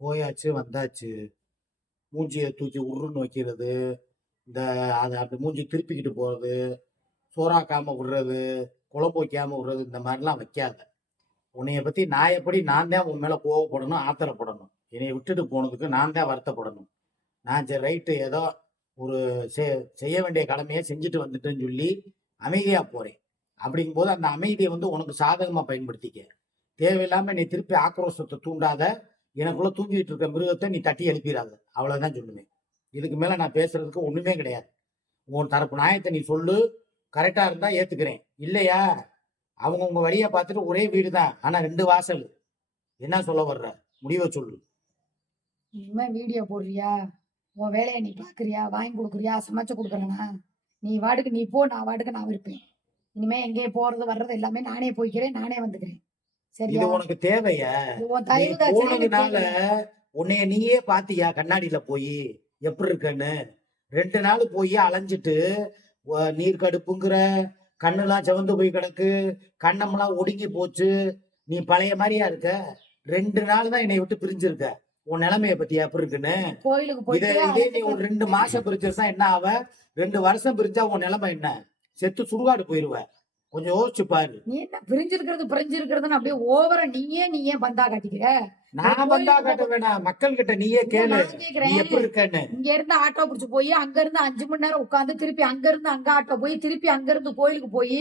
போயாச்சு வந்தாச்சு. மூஞ்சியை தூக்கி உருன்னு வைக்கிறது இந்த அதை அப்படி மூஞ்சி திருப்பிக்கிட்டு போகிறது சோறாக்காம விடுறது குழம்பு வைக்காமல் விடுறது இந்த மாதிரிலாம் வைக்காத. உன்னைய பற்றி நான் எப்படி நான் தான் உன் மேலே கோவப்படணும் ஆத்திரப்படணும். என்னை விட்டுட்டு போனதுக்கு நான் தான் வருத்தப்படணும். நான் சரி ரைட்டு ஏதோ ஒரு செய்ய வேண்டிய கடமையை செஞ்சுட்டு வந்துட்டேன்னு சொல்லி அமைதியாக போகிறேன் அப்படிங்கும்போது அந்த அமைதியை வந்து உனக்கு சாதகமாக பயன்படுத்திக்க. தேவையில்லாமல் நீ திருப்பி ஆக்ரோஷத்தை தூண்டாத எனக்குள்ள தூங்கிட்டு இருக்க மிருகத்தை நீ தட்டி எழுப்பிடாத அவ்வளவுதான் சொல்லுவேன். இதுக்கு மேல நான் பேசுறதுக்கு ஒண்ணுமே கிடையாது. உன் தரப்பு நியாயத்தை நீ சொல்லு. கரெக்டா இருந்தா ஏத்துக்கிறேன். இல்லையா? அவங்க உங்க வழியை பார்த்துட்டு ஒரே வீடு தான் ஆனா ரெண்டு வாசல். என்ன சொல்ல வர்ற? முடிவை சொல்லு. இனிமே வீடியோ போடுறியா? உன் வேலையை நீ பாக்குறியா வாங்கி கொடுக்குறியா? சமைச்சு கொடுக்குறேனா? நீ வாடுக்கு நீ போ. நான் வாடுக்கு நான் இருப்பேன். இனிமே எங்கேயே போறது வர்றது எல்லாமே நானே போய்க்கிறேன். நானே வந்துக்கிறேன். இது உனக்கு தேவையா? போனதுனால. உன்னைய நீயே பாத்தியா கண்ணாடியில போய்? எப்படி இருக்கன்னு? ரெண்டு நாள் போய் அலைஞ்சிட்டு நீர் கடுப்புங்கிற கண்ணெல்லாம் சிவந்து போய் கிடக்கு கண்ணமெல்லாம் ஒடுங்கி போச்சு. நீ பழைய மாதிரியா இருக்க? ரெண்டு நாள் தான் என்னை விட்டு பிரிஞ்சிருக்க. உன் நிலைமைய பத்தி எப்படி இருக்குன்னு? கோயிலுக்கு இதை இதே நீ ஒரு ரெண்டு மாசம் பிரிச்சிருந்தா என்ன ஆவ? ரெண்டு வருஷம் பிரிஞ்சா உன் நிலைமை என்ன? செத்து சுடுகாடு போயிருவ. கொஞ்சம் யோசிச்சு பாரு. நீ என்ன பிரிஞ்சிருக்கிறது பிரிஞ்சிருக்கிறதுன்னு அப்படியே ஓவரா நீயே நீயே பந்தா காட்டிக்கிற? நான் வந்தா காட்ட வேணாம். மக்கள் கிட்ட நீயே கேளு. நீ எப்படி இருக்கன்னு. இங்க இருந்து ஆட்டோ பிடிச்சு போய் அங்க இருந்து அஞ்சு மணி நேரம் உட்காந்து திருப்பி அங்க இருந்து அங்க ஆட்டோ போய் திருப்பி அங்க இருந்து கோயிலுக்கு போய்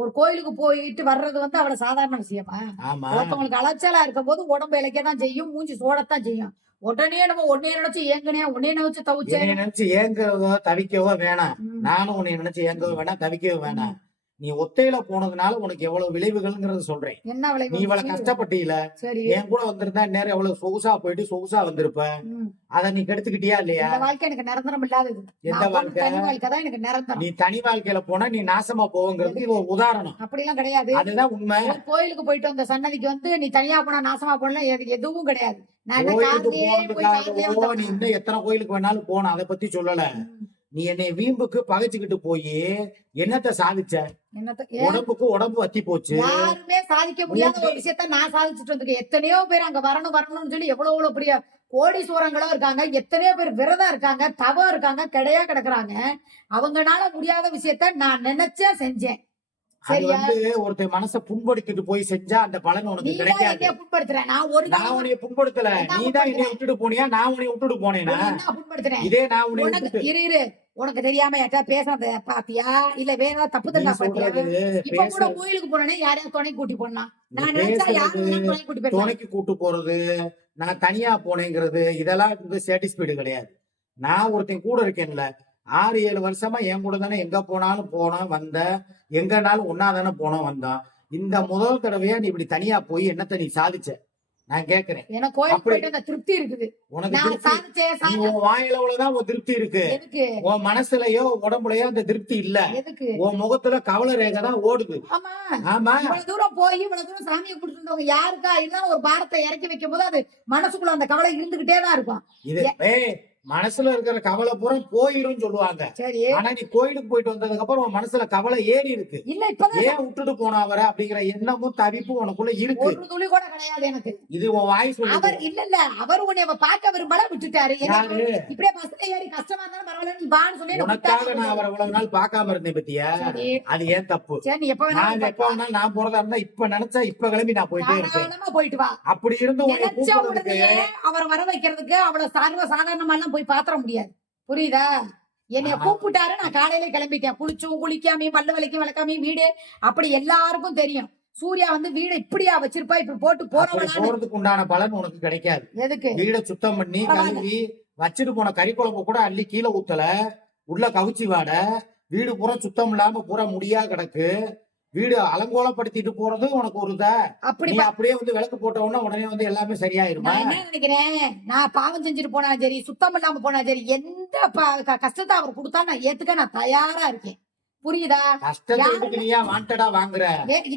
ஒரு கோயிலுக்கு போயிட்டு வர்றது வந்து அவ்வளவு சாதாரண விஷயமா? ஒருத்தவங்களுக்கு அலைச்சலா இருக்கும் போது உடம்பு இழைக்க தான் செய்யும் மூஞ்சி சோடத்தான் செய்யும். உடனே நம்ம ஒன்னே நினைச்சு ஏங்கனே ஒன்னே நினைச்சு தவிச்சேன் என்னை நினைச்சு ஏங்குறதோ தவிக்கவோ வேணாம். நானும் உன்னை நினைச்சு ஏங்கவோ வேணாம் தவிக்கவோ வேணாம். நீ ஒத்தையில போனதுனால உனக்கு எவ்வளவு விளைவுகள்ங்கிறத சொல்றேன். நீ இவ்வளவு? கஷ்டப்பட்டீல என் கூட வந்திருந்தா நேரம் எவ்வளவு சொகுசா போயிட்டு சொகுசா வந்திருப்ப. அத நீ கெடுத்துக்கிட்டியா இல்லையா? வாழ்க்கை எனக்கு நிரந்தரம் இல்லாதது. எந்த வாழ்க்கை? தனி வாழ்க்கை தான் எனக்கு நிரந்தரம். நீ தனி வாழ்க்கையில போனா நீ நாசமா போவங்கிறதுக்கு இது ஒரு உதாரணம். அப்படிலாம் கிடையாது. அதுதான் உண்மை. கோயிலுக்கு போயிட்டு வந்த சன்னதிக்கு வந்து நீ தனியா போனா நாசமா போனா எதுவும் கிடையாது. நான் எத்தனை கோயிலுக்கு வேணாலும் போன அதை பத்தி சொல்லல. நீ என்னை வீம்புக்கு பகைச்சுக்கிட்டு போய் என்னத்த சாதிச்ச? உடம்புக்கு உடம்பு வத்தி போச்சு. யாருமே சாதிக்க முடியாத ஒரு விஷயத்த நான் சாதிச்சுட்டு வந்திருக்கேன் எத்தனையோ பேர் அங்க வரணும் வரணும்னு சொல்லி எவ்வளவு எவ்வளவு பெரிய கோடீஸ்வரங்களும் இருக்காங்க. எத்தனையோ பேர் விரதம் இருக்காங்க தவம் இருக்காங்க கிடையா கிடக்குறாங்க. அவங்கனால முடியாத விஷயத்த நான் நினைச்சேன் செஞ்சேன். அது வந்து ஒருத்தன் மனசை புண்படுத்திட்டு போய் செஞ்சா அந்த பலன் உனக்கு கிடைக்காது. நான் உன்னைய புண்படுத்தல. என்ன நீ தான் என்னைய விட்டுட்டு போனியா? நான் உன்னைய விட்டுட்டு போனேனா? என்ன இதே நான் விட்டுட்டு இரு இரு. உனக்கு தெரியாம யார்ட்டா பேசுறத பாத்தியா? இல்ல வேற ஏதாவது தப்பு தண்டா பாத்தியா? இப்ப கூட கோயிலுக்கு போனே யாரையாவது துணை கூட்டி போனா நான் நினைச்சா யாரு பேசுறது வேணாலும் துணை கூட்டி போயிடலாம். துணைக்கு கூட்டு போறது நான் தனியா போனேங்கிறது இதெல்லாம் வந்து சாட்டிஸ்ஃபைடு கிடையாது. நான் ஒருத்தன் கூட இருக்கேன்ல ஆறு ஏழு வருஷமா என் கூட தானே எங்க போனாலும் போனோம் வந்த. எங்கனாலும் ஒன்னா தானே போனோம் வந்தோம் இந்த முதல் தடவையா நீ இப்படி தனியா போய் என்னத்த நீ சாதிச்ச? நான் கேக்குறேன். எனக்கு திருப்தி இருக்குது. உனக்கு உன் வாயிலவுலதான் உன் திருப்தி இருக்கு. உன் மனசுலயோ உடம்புலயோ அந்த திருப்தி இல்ல. உன் முகத்துல கவலை ரேகை தான் ஓடுது. ஆமா. ஆமா. இவ்வளவு தூரம் போய் இவ்வளவு தூரம் சாமியை குடுத்துருந்தவங்க யாருக்கா? இல்ல ஒரு பாரத்தை இறக்கி வைக்கும் போது அது மனசுக்குள்ள அந்த கவலை இருந்துகிட்டே தான் இருக்கும். இது மனசுல இருக்கிற கவலை பூரா போயிரும் சொல்லுவாங்க. சரி. ஆனா நீ கோயிலுக்கு போயிட்டு வந்ததுக்கு அப்புறம் உன் மனசுல கவலை ஏறி இருக்கு. இல்ல இப்பதான் ஏன் விட்டுட்டு போனா அவர அப்படிங்கிற எண்ணமும் தவிப்பும் உனக்குள்ள இருக்கு. ஒரு துளி கூட கிடையாது எனக்கு. இது உன் வாய் சொல்லுது. அவர் இல்ல இல்ல. அவர் உன்னை பார்க்க விரும்பல விட்டுட்டாரு. இப்படியே பஸ்ல ஏறி கஷ்டமா இருந்தாலும் பரவாயில்ல வான்னு சொல்லி உனக்காக. நான் அவரை இவ்வளவு நாள் பார்க்காம இருந்தேன் பத்தியா? அது ஏன் தப்பு? சரி நீ எப்ப வேணாலும் எப்ப வேணாலும் நான் போறதா இருந்தா இப்ப நினைச்சா இப்ப கிளம்பி நான் போயிட்டே இருப்பேன். போயிட்டு வா. அப்படி இருந்து உன்னை கூப்பிடுறதுக்கு அவரை வர வைக்கிறதுக்கு அவ்வளவு சர்வ சாதாரணமா எல்லாம் போய் பாத்திர முடியாது. புரியுதா? என்னைய. கூப்பிட்டாரு நான் காலையில கிளம்பிட்டேன். குளிச்சும் குளிக்காமையும் பல்லு வலிக்கும் விளக்காமையும் வீடு. அப்படி எல்லாருக்கும் தெரியும். சூர்யா வந்து வீடு இப்படியா வச்சிருப்பா இப்படி போட்டு போறதுக்கு உண்டான பலன் உனக்கு கிடைக்காது. எதுக்கு? வீட சுத்தம் பண்ணி. கழுவி வச்சுட்டு போன கறி குழம்பு கூட அள்ளி கீழே ஊத்தல. உள்ள கவிச்சி வாட. வீடு பூரா சுத்தம் இல்லாம பூரா முடியா கிடக்கு. வீடு அலங்கோலப்படுத்திட்டு போறது உனக்கு ஒரு அப்படி அப்படியே வந்து விளக்கு போட்ட உடனே உடனே வந்து எல்லாமே சரியாயிருமா? நான் என்ன நினைக்கிறேன்? நான் பாவம் செஞ்சுட்டு போனா சரி சுத்தம் இல்லாம போனா சரி எந்த கஷ்டத்தை அவர் கொடுத்தா நான் ஏத்துக்க நான் தயாரா இருக்கேன். புரியுதா? கஷ்டத்தை எதுக்கு நீ வாண்டடா வாங்குற?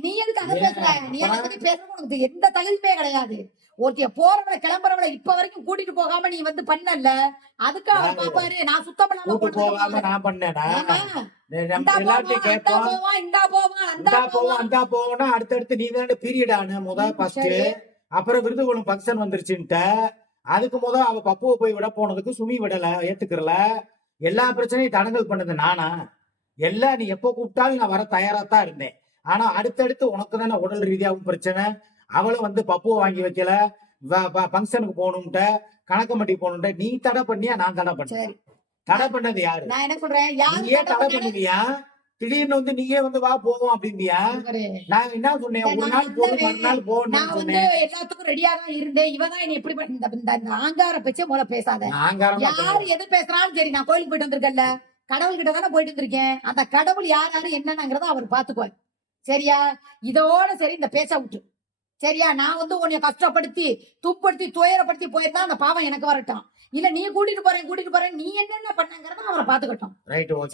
நீ எதுக்கு அதை? பேசுற? நீ பத்தி பேசுறது உனக்கு எந்த தகுதியுமே கிடையாது. ஒருத்திய போறவளை கிளம்புறவளை இப்ப வரைக்கும் கூட்டிட்டு போகாம நீ வந்து பண்ணல. அதுக்கு அவர்? பாப்பாரு நான் சுத்தம் கூட்டு போகாம நான் பண்ணேனா? அடுத்தடுத்து நீ தானே பீரியட் ஆன முத ஃபர்ஸ்ட். அப்புறம் விருதுகுளம் ஃபங்க்ஷன் வந்துருச்சுன்ட்ட. அதுக்கு முத அவ பப்புவை போய் விட போனதுக்கு சுமி விடல ஏத்துக்கிறல. எல்லா பிரச்சனையும் தடங்கல் பண்ணது நானா? எல்லாம் நீ எப்போ கூப்பிட்டாலும் நான் வர தயாரா தான் இருந்தேன். ஆனா அடுத்தடுத்து உனக்கு தானே உடல் ரீதியாகவும் பிரச்சனை. அவளும் வந்து பப்புவை வாங்கி வைக்கல. ஃபங்க்ஷனுக்கு போகணும்ட்ட. கணக்கம்பட்டி போகணும்ட்ட. நீ தடை பண்ணியா நான் தடை பண்ணேன். தடை பண்ணது யாரு? நான் என்ன சொல்றேன்? யாரு நீயே தடை பண்ணுவியா திடீர்னு வந்து நீயே வந்து வா போவோம் அப்படிம்பியா பாரு, நான் என்ன சொன்னேன்? ஒரு நாள் போதும் இல்லவே- மறுநாள் போகணும்னு நான் வந்து எல்லாத்துக்கும் ரெடியா தான் இருந்தேன். இவ தான் என்ன எப்படி பண்ண- இந்த ஆங்கார பேச்சே முதல்ல பேசாத. யார் எது பேசுறாலும் சரி நான் கோயிலுக்கு போயிட்டு வந்திருக்கேன்ல. கடவுள் கிட்ட தானே போயிட்டு வந்திருக்கேன். அந்த கடவுள் யார் யாரு என்னங்கிறத அவர் பாத்துக்குவார் சரியா? இதோட சரி இந்த பேச விட்டு. சரியா? நான் வந்து உன்னை கஷ்டப்படுத்தி துப்படுத்தி துயரப்படுத்தி போயிருந்தா அந்த பாவம் எனக்கு வரட்டும். இல்ல நீ கூட்டிட்டு போறேன் கூட்டிட்டு போறேன் நீ என்னென்ன பண்ணங்கிறத அவரை பாத்துக்கட்டும்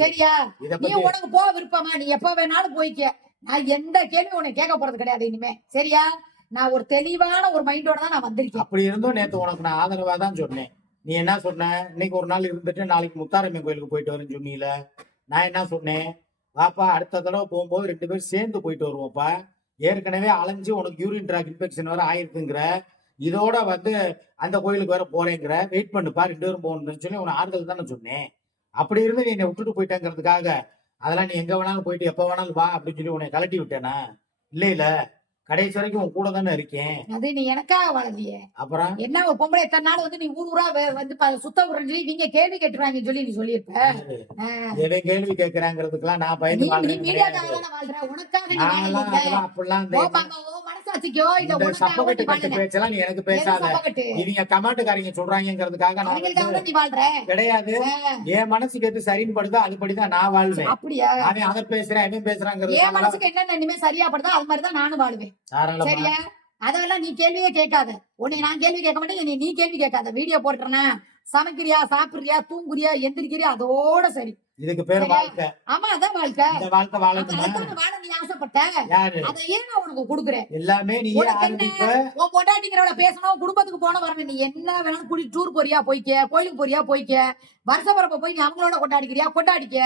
சரியா? நீ உனக்கு போக விருப்பமா? நீ எப்ப வேணாலும் போய்க்க. நான் எந்த கேள்வியும் உன்னை கேட்க போறது கிடையாது இனிமே. சரியா? நான் ஒரு தெளிவான ஒரு மைண்டோட தான் நான் வந்திருக்கேன். அப்படி இருந்தும் நேத்து உனக்கு நான் ஆதரவா தான் சொன்னேன். நீ என்ன சொன்ன? இன்னைக்கு ஒரு நாள் இருந்துட்டு நாளைக்கு முத்தாரம்மன் கோயிலுக்கு போயிட்டு வரேன்னு சொன்னீல. நான் என்ன சொன்னேன்? வாப்பா அடுத்த தடவை போகும்போது ரெண்டு பேரும் சேர்ந்து போயிட்டு வருவோம்ப்பா. ஏற்கனவே அலைஞ்சு உனக்கு யூரின் ட்ராக் இன்ஃபெக்ஷன் வர ஆயிருக்குங்கிற. இதோட வந்து அந்த கோயிலுக்கு வேற போறேங்கிற. வெயிட் பண்ணுப்பா ரெண்டு பேரும் போகணும்னு சொல்லி உன ஆறுதல் தானே சொன்னேன். அப்படி இருந்து நீ என்னை விட்டுட்டு போயிட்டேங்கிறதுக்காக அதெல்லாம் நீ எங்க வேணாலும் போயிட்டு எப்ப வேணாலும் வா அப்படின்னு சொல்லி உன்னை கலட்டி விட்டேனா? இல்லை இல்லை கடைசி வரைக்கும் உன் கூட தானே இருக்கேன். அது நீ எனக்காக வளர்ந்தியே. அப்புறம்? என்ன ஒரு பொம்பளை எத்தனை நாள் வந்து நீ ஊர் ஊரா வந்து சுத்த விடுறேன்னு சொல்லி இவங்க கேள்வி கேட்டுருவாங்கன்னு சொல்லி நீ சொல்லியிருப்ப. எவன் கேள்வி கேட்கறாங்கிறதுக்கெல்லாம் நான் பயந்து நீ மீடியாக்காக. தானே வாழ்ற? உனக்காக அப்படிலாம் மனசாட்சிக்கோ இல்ல உனக்காக கட்டு பேச்செல்லாம் நீ எனக்கு பேசாத. இவங்க கமாட்டுக்காரங்க சொல்றாங்கிறதுக்காக நான் நீ வாழ்ற? கிடையாது. என் மனசுக்கு எது சரின்னு படுதோ அதுபடிதான் நான் வாழ்வேன். அப்படியா? அவன் அதை பேசுறேன் அவன் என் பேசுறாங்கிறது மனசுக்கு என்னென்ன இனிமே சரியா படுதோ அது மாதிரி தான் நானும் வாழுவேன். சரியா? அதெல்லாம் நீ கேள்வியே கேட்காத. உன்னை நான் கேள்வி கேட்க மாட்டேன் நீ நீ கேள்வி கேட்காத. வீடியோ போட்டுறேன்னா சமைக்கிறியா சாப்பிடுறியா தூங்குறியா எந்திரிக்கிறியா அதோட சரி. இதுக்கு பேர்? வாழ்க்கை. ஆமா அதான் வாழ்க்கை. இந்த வாழ்க்கை வாழணுமா வாழ நீ ஆசைப்பட்ட. யாரு? அதை ஏன் நான் உனக்கு கொடுக்குறேன்? எல்லாமே என்ன? ஆரம்பிப்ப. உன் பொண்டாட்டிங்கிறவள பேசணும் குடும்பத்துக்கு போன வரணும் நீ என்ன வேணாலும் கூட்டி டூர் போறியா போய்க்க. கோயிலுக்கு போறியா போய்க்க. வருஷ பரப்ப போய் நீ அவங்களோட கொண்டாடிக்கிறியா கொண்டாடிக்க.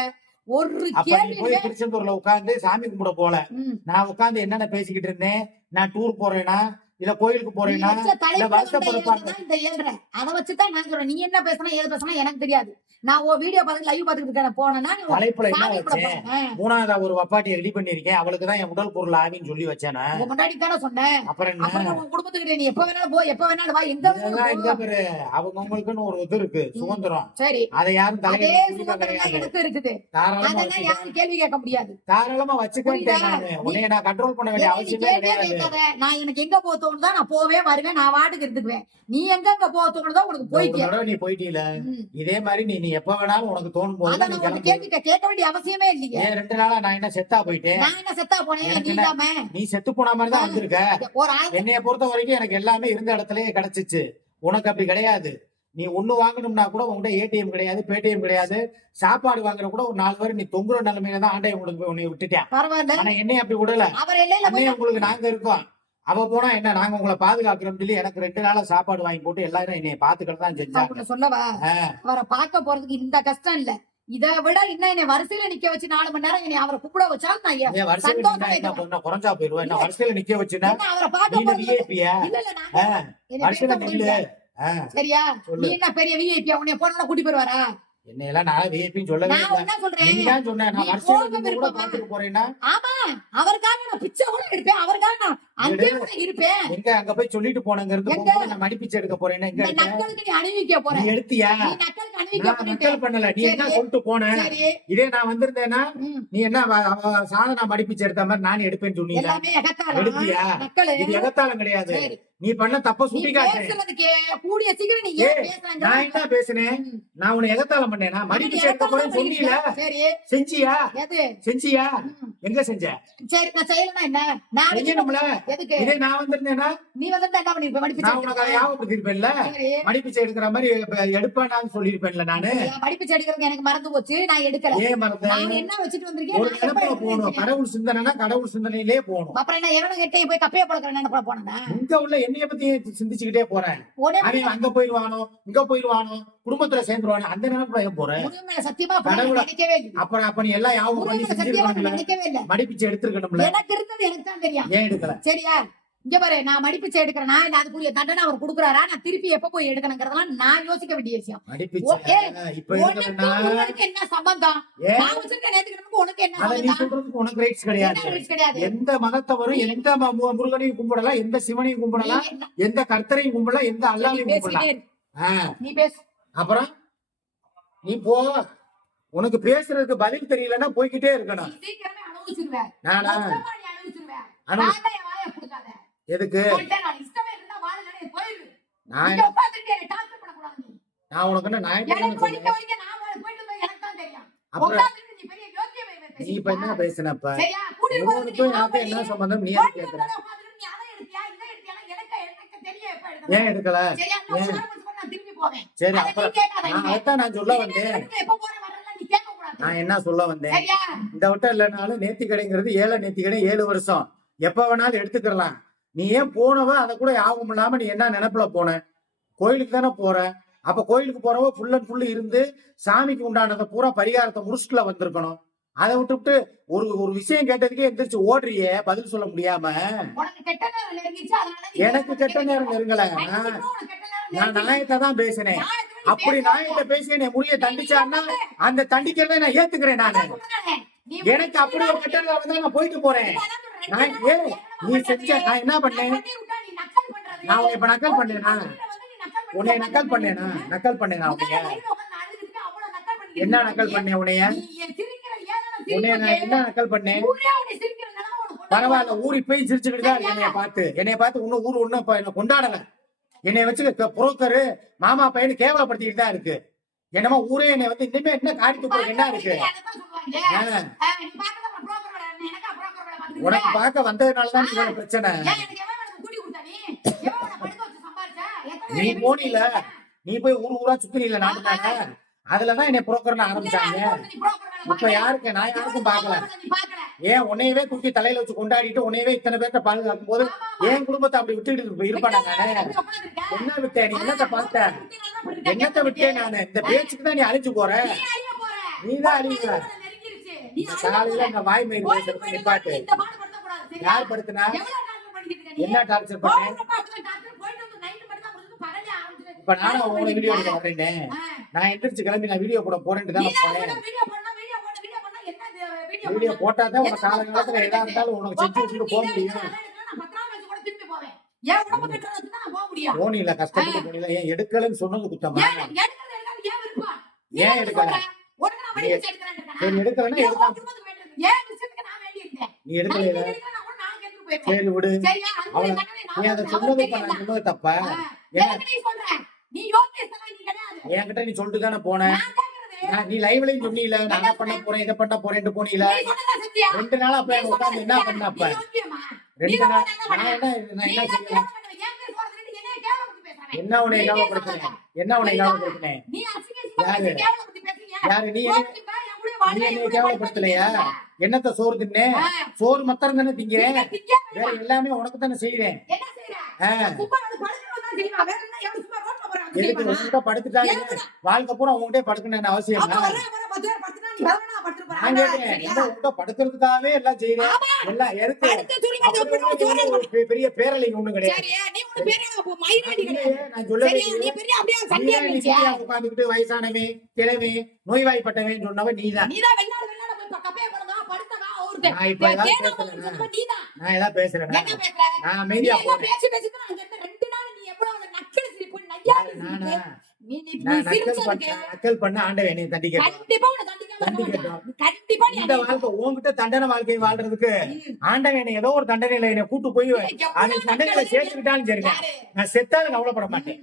ஒரு கேள்வி போய் திருச்செந்தூர்ல உட்கார்ந்து சாமி கும்பிட போல. நான் உட்கார்ந்து என்னென்ன பேசிக்கிட்டு இருந்தேன்? நான் டூர் போறேனா? இல்ல கோயிலுக்கு நீ போறேனா வச்ச தலைப்புல இல்ல வருஷ வந்த பிறப்பாங்க. ஏழ்ரை தான் இந்த ஏழ்ரை. அதை வச்சுதான் நான் சொல்றேன். நீ என்ன பேசுனா, ஏது பேசுனா எனக்கு தெரியாது. நான் உன் video பார்த்துட்டு live பார்த்துட்டு இருக்கேன் போனேன்னா, தலைப்புல என்ன வச்சேன். மூணாவதா ஒரு வப்பாட்டியை ரெடி பண்ணிருக்கேன் அவளுக்கு தான் என் உடல் பொருள் ஆவின்னு சொல்லி வச்சேனா உன் முன்னாடி தானே சொன்னேன். அப்புறம் உன் குடும்பத்துக்கிட்ட நீ எப்ப வேணாலும் போ, எப்ப வேணாலும் வா, எங்க எங்க. பேரு அவங்க அவங்களுக்குன்னு ஒரு இது இருக்கு சுதந்திரம் சரி. அதை யாரும் கிடையாது எனக்கு இருக்குது. தாராளமா யாரும் கேள்வி கேட்க முடியாது. தாராளமா வச்சுக்கிட்டேன் புரியுதா? நானு கண்ட்ரோல் பண்ண வேண்டிய அவசியமே கிடையாது. நான் எனக்கு எங்க போக தோணுதோ நான் போவேன் வருவேன் நான் வாட்டுக்கு இருந்துக்குவேன் நீ எங்க எங்க போக தோணுதோ உனக்கு தடவை நீ போயிட்டீல. இதே மாதிரி நீ நீ எப்ப வேணாலும் உனக்கு தோணும் போது அத நான் உனக்கு கிளம்பு. கேள்வி கே- கேட்க வேண்டிய அவசியமே இல்லையே. ரெண்டு நாளா நான் என்ன செத்தா போயிட்டேன்? நான் என்ன செத்தா போனேன்? நீ? இல்லாம நீ செத்து போன மாதிரி தான் வந்திருக்க. ஒரு என்னைய பொறுத்த வரைக்கும் எனக்கு எல்லாமே இருந்த இடத்துலயே கிடைச்சிச்சு. உனக்கு அப்படி கிடையாது. நீ ஒண்ணு வாங்கணும்னா கூட உன்கிட்ட ஏடிஎம் கிடையாது பேடிஎம் கிடையாது. சாப்பாடு வாங்குற கூட ஒரு நாலு பேர் நீ தொங்குற நிலைமையில தான் ஆண்டை உங்களுக்கு உன்னை விட்டுட்டேன். பரவாயில்ல. ஆனா என்னைய அப்படி விடல. உங்களுக்கு நாங்க இருக்கோம். அவ போனா என்ன நாங்க உங்களை பாதுகாக்கிறோம்னு சொல்லி எனக்கு ரெண்டு நாளா சாப்பாடு வாங்கி போட்டு எல்லாரும் என்னைய பாத்துக்கிட்டு தான் நான் செஞ்சாங்க. சொல்லவா? அவரை பார்க்க போறதுக்கு இந்த கஷ்டம் இல்ல. இதை விட இன்னும் என்னை வரிசையில நிக்க வச்சு நாலு மணி நேரம் என்னை அவரை கூப்பிட வச்சாலும் நான் சந்தோஷமா என்ன குறைஞ்சா போயிருவா? என்ன வரிசையில நிக்க வச்சுன்னா என்ன அவரை பார்க்க நான் என்னை. ஆ, சரியா. நீ என்ன பெரிய விஐபியா உன்னை போனா கூட்டி போயிருவாரா? என்னையெல்லாம் நான் விஐபின்னு சொல்லவே நான் என்ன சொல்றேன். நான் வரிசையில கூட விருப்பமா? பாத்துட்டு போறேன்னா? ஆமா. அவருக்காக நான் பிச்சை கூட எடுப்பேன். அவருக்காக நான் அங்கேயே கூட இருப்பேன். எங்க அங்க போய் சொல்லிட்டு எங்க? நான் மடிப்பிச்சு எடுக்க போறேன்னா எங்க இந்த இருக்க? நக்கலுக்கு நீ அணிவிக்க போற நீ எடுத்தியா? நீ நக்கலுக்கு அணிவிக்க நான் போறேன் மக்கள் பண்ணல. நீ என்ன. சொல்லிட்டு போன? இதே நான் வந்திருந்தேன்னா ம். நீ என்ன சாதனா மடிப்பிச்சு எடுத்த மாதிரி நான் எடுப்பேன்னு சொன்னீங்க. எல்லாமே எகத்தாளம். எடுத்தியா? இது கிடையாது. நீ பண்ண தப்ப சுட்டி காட்டு பேசுறதுக்கு கூடிய சீக்கிரம் நீ ஏன் பேசுறாங்க நான் என்ன பேசுனேன்? நான் உன்னை எகத்தாலம் பண்ணேனா? மடிப்பிச்சு எடுக்க போறேன்னு சொன்னீல சரி. செஞ்சியா? செஞ்சியா. எங்க செஞ்ச? சரி நான் செய்யலனா என்ன? நான் செய்யணும்ல. எதுக்கு? இதே நான் வந்திருந்தேனா? நீ வந்து என்ன பண்ணிருப்ப? மடிப்பு நான் உனக்கு ஞாபகப்படுத்திருப்பேன்ல சரி. மடிப்பிச்சு எடுக்கிற மாதிரி எடுப்பேனான்னு சொல்லிருப்பேன்ல நானு. மடிப்பு எடுக்கிறது எனக்கு மறந்து போச்சு. நான் எடுக்கல. ஏன் மறந்தேன் நான் என்ன வச்சுட்டு வந்திருக்கேன்? ஒரு இடத்துல எடுக்கிறேன்? கடவுள் சிந்தனைனா கடவுள் சிந்தனையிலே போகணும். அப்புறம் என்ன எவனும் கிட்டே போய் கப்பைய பழக்கிறேன் என்ன போனா இங்க உள்ள என்னைய பத்தி சிந்திச்சுக்கிட்டே போறேன்? அவன் அங்க போயிருவானோ இங்க போயிருவானோ குடும்பத்துல சேர்ந்துருவானோ அந்த நினைப்புல ஏன் போறேன்? சத்தியமா கடவுளை- அப்புறம் அப்ப நீ எல்லாம் யாவும் பண்ணி முருகன் இல்லை. மடிப்பிச்சு எடுத்திருக்கணும்ல. எனக்கு இருந்தது எனக்கு தான் தெரியும். ஏன் எடுக்கல? சரியா? இங்க பாரு நான் மடிப்பிச்சை எடுக்கிறேனா. இல்ல அதுக்குரிய தண்டனை அவர் கொடுக்குறாரா? நான் திருப்பி எப்ப போய் எடுக்கணுங்கிறதெல்லாம் நான் யோசிக்க வேண்டிய விஷயம். என்ன சம்பந்தம்? நான் வச்சிருக்க நேத்துக்கு உனக்கு என்ன சம்பந்தம்? உனக்கு ரைட்ஸ் கிடையாது. எந்த மதத்தவரும் எந்த முருகனையும் கும்பிடலாம் எந்த சிவனையும் கும்பிடலாம் எந்த கர்த்தரையும் கும்பிடலாம் எந்த அல்லாவையும் கும்பிடலாம். நீ பேசு. அப்புறம்? நீ போ. உனக்கு பேசுறதுக்கு பதில் தெரியலன்னா போய்க்கிட்டே இருக்கணும். நீ சீக்கிரமே அனுபவிச்சிருவ நானா எதுக்கு? நான் நான் உனக்கு நீ இப்ப என்ன பேசுனப்ப என்ன சம்பந்தம்? நீ கேக்குற ஏன் எடுக்கல? சரி அப்புறம் நான் சொல்ல வந்தேன் என்ன எப்ப போற வரலாம் நீ கேட்க கூடாது நான் என்ன சொல்ல வந்தேன்? இந்த வட்டம் இல்லைனாலும் நேத்தி கடைங்கிறது ஏழை நேத்தி கடை ஏழு வருஷம். எப்ப வேணாலும் எடுத்துக்கலாம். நீ ஏன் போனவ அதை கூட யாபம் இல்லாம நீ என்ன நினைப்புல போன? கோயிலுக்கு தானே போற. அப்ப கோயிலுக்கு போறவ ஃபுல் அண்ட் ஃபுல் இருந்து சாமிக்கு உண்டானதை பூரா பரிகாரத்தை முடிச்சுட்டுல வந்திருக்கணும். அதை விட்டுவிட்டு ஒரு ஒரு விஷயம் கேட்டதுக்கே எந்திரிச்சு ஓடுறியே பதில் சொல்ல முடியாம? எனக்கு கெட்ட நேரம் நெருங்கல. நான். நாயத்தை தான் பேசினேன். அப்படி பேச நாயத்தை பேசி என்னை? முடிய தண்டிச்சான்னா அந்த தண்டிக்கிறதை நான் ஏத்துக்கிறேன் நானு. எனக்கு அப்படி ஒரு கெட்ட நேரம் வந்தா நான் போயிட்டு போறேன். நான் நாள் நீ செஞ்ச? நான் என்ன பண்ணேன்? நான். நான் உன்னை இப்ப நக்கல் பண்ணேனா? உன்னை நக்கல் பண்ணேனா? நக்கல் பண்ணேனா உன்னைய? என்ன நக்கல். பண்ணேன் உன்னைய? உன்னைய நான் என்ன நக்கல் பண்ணேன்? பரவாயில்ல ஊறி போய் சிரிச்சுக்கிட்டு தான் என்னைய பார்த்து. என்னைய பார்த்து இன்னும் ஊர் ஒண்ணும் இப்ப என்ன கொண்டாடல. என்னைய வச்சு புரோக்கரு மாமா பையனு கேவலப்படுத்திக்கிட்டு தான் இருக்கு. என்னமோ ஊரே என்னை வந்து இனிமே என்ன காட்டி துப்புறது என்ன இருக்கு? உனக்கு? பார்க்க வந்ததுனாலதான் இவ்வளவு பிரச்சனை. நீ? போனில. நீ போய் ஊர் ஊரா சுத்தினீல நாட்டுக்காக அதுலதான் என்னை புரோக்கர்னு ஆரம்பிச்சாங்க. இப்ப. யாருக்கு? நான் யாருக்கும் பார்க்கல. ஏன் உன்னையவே தூக்கி தலையில வச்சு கொண்டாடிட்டு உன்னையவே இத்தனை பேர்த்த பாதுகாக்கும் போது. என் குடும்பத்தை அப்படி விட்டுட்டு இருப்பானா. என்ன விட்டேன் நீ என்னத்த பார்த்த? என்னத்த விட்டேன் நானு? இந்த பேச்சுக்கு தான் நீ அழிஞ்சு போற. நீ இந்த அழிய காலையில. இந்த வாய் போயிட்டு நிப்பாட்டு? யார் படுத்துனா? என்ன டார்ச்சர் பண்ணேன் தான். இப்ப நானும் உங்களை வீடியோ எடுக்க வர்றேனே ஆ. நான் எந்திரிச்சு கிளம்பி நான் வீடியோ போட போறேன்ட்டு தான் தான் போனேன் சொன்ன video பண்ணா, video போடு, video பண்ணா என்ன இது video வீடியோ? போட்டா தான் உனக்கு காலங்காலத்துல எதா இருந்தாலும் உனக்கு செஞ்சு வச்சுட்டு போக முடியும். போனில கஷ்டப்பட்டு போனில ஏன் எடுக்கலன்னு சொன்னது குத்தமா? ஏன் எடுக்கல? சரி எடுக்கலன்னா? நீ எடுக்கல. சரி விடு. நீ அதை. சொன்னது. சொன்னது தப்பா. என்கிட்ட நீ சொல்லிட்டு தானே போன நீ லைவ்லயும் சொன்னீல நான் அதை பண்ண போறேன் இதை பண்ண போறேன்ட்டு போனீல? ரெண்டு நாளா அப்ப உட்கார்ந்து என்ன செஞ்சியா? பண்ண அப்ப? நீ யோக்கியமா? நீ ரெண்டு நாள் என்ன நான்? என்ன நான் என்ன பேசுறேன். என்ன உன்னை நீ கவலைப்படுத்தினேன் என்ன உன்னை அசிங்கமா யாரு? யாரு? நீ என்ன- நீ என் என்னை கேவலப்படுத்தலையா? என்னத்த சோறு தின்னே. சோறு மத்தரம் தானே திங்கிறேன் வேற எல்லாமே உனக்கு தானே செய்யறேன் எதுக்கு? உங்ககிட்ட படுத்துட்டாங்க? வாழ்க்கை பூரா உங்ககிட்ட படுக்கணும்னு அவசியம் உங்ககிட்ட படுக்கிறதுக்காகவே எல்லாம் செய்யறேன் எல்லாம் பெ- பெரிய பேரலைங்க ஒண்ணும் கிடையாது. உட்கார்ந்துகிட்டு வயசானவன் கிழவி நோய்வாய்ப்பட்டவன் சொன்னவன் நீதான். நான் இப்ப. நான் ஏதாவது பேசுறேன்? நான் அமைதியா பேசி பேசி நக்கல் பண்ண ஆண்டவன் என்னை தண்டிக்கட்டும் கண்டிப்பா உன்னை தண்டிக்காம விட தண்டிக்கட்டும். மாட்டான். கண்டிப்பா நீ இந்த வாழ்க்கை உன்கிட்ட தண்டனை வாழ்க்கை வாழ்றதுக்கு. ஆண்டவன் என்னை ஏதோ ஒரு தண்டனையில என்னை கூட்டு போய் அந்த தண்டனையில சேர்த்துக்கிட்டாலும் சரிங்க? நான் செத்தாலும் கவலைப்பட மாட்டேன்.